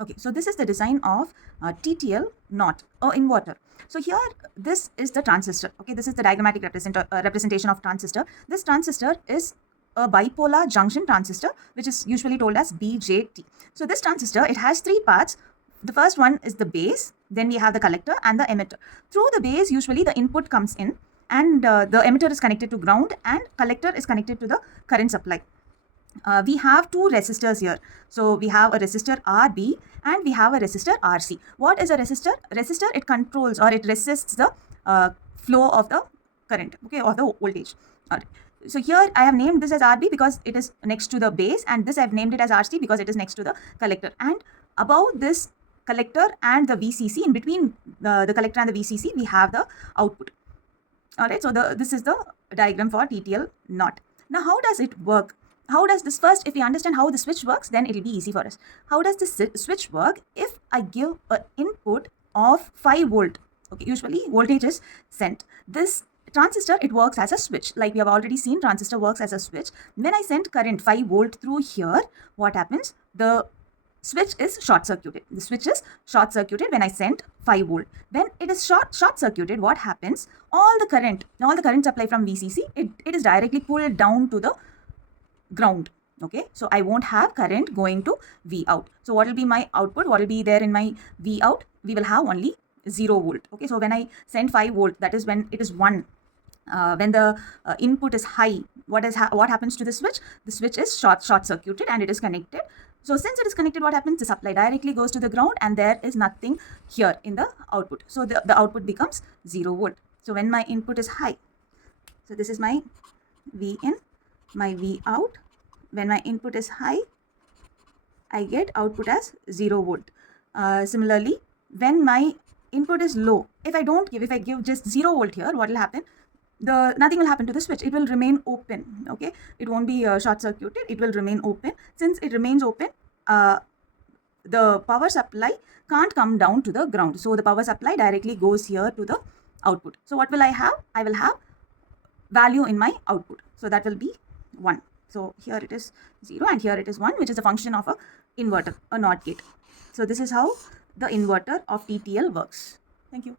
Okay, so this is the design of TTL NOT or inverter. So here, this is the transistor. Okay, this is the diagrammatic representation of transistor. This transistor is a bipolar junction transistor, which is usually told as BJT. So this transistor, it has three parts. The first one is the base, then we have the collector and the emitter. Through the base, usually the input comes in, and the emitter is connected to ground and collector is connected to the current supply. We have two resistors here. So we have a resistor RB and we have a resistor RC. What is a resistor? Resistor, it controls or it resists the flow of the current, okay, or the voltage. All right. So here I have named this as RB because it is next to the base, and this I have named it as RC because it is next to the collector. And above this collector and the VCC, in between the collector and the VCC, we have the output. All right, so this is the diagram for TTL NOT. Now, how does it work? How does this first, if we understand how the switch works, then it will be easy for us. How does this switch work? If I give an input of 5 volt, okay, usually voltage is sent. This transistor, it works as a switch. Like we have already seen, transistor works as a switch. When I send current 5 volt through here, what happens? The switch is short circuited. The switch is short circuited when I send 5 volt. When it is short circuited, what happens? All the current supply from VCC, it is directly pulled down to the ground. Okay, so I won't have current going to V out. So what will be my output? What will be there in my V out? We will have only 0 volt. Okay, so when I send 5 volt, that is when it is 1. When the input is high, what happens to the switch? The switch is short circuited and it is connected. So since it is connected, what happens? The supply directly goes to the ground and there is nothing here in the output. So the output becomes 0 volt. So when my input is high, so this is my V in, my V out. When my input is high, I get output as 0 volt. Similarly, when my input is low, if I give just 0 volt here, what will happen? Nothing will happen to the switch. It will remain open. Okay, it won't be short circuited. It will remain open. Since it remains open, the power supply can't come down to the ground. So the power supply directly goes here to the output. So what will I have? I will have value in my output. So that will be 1. So here it is 0 and here it is 1, which is a function of a inverter, a NOT gate. So this is how the inverter of TTL works. Thank you.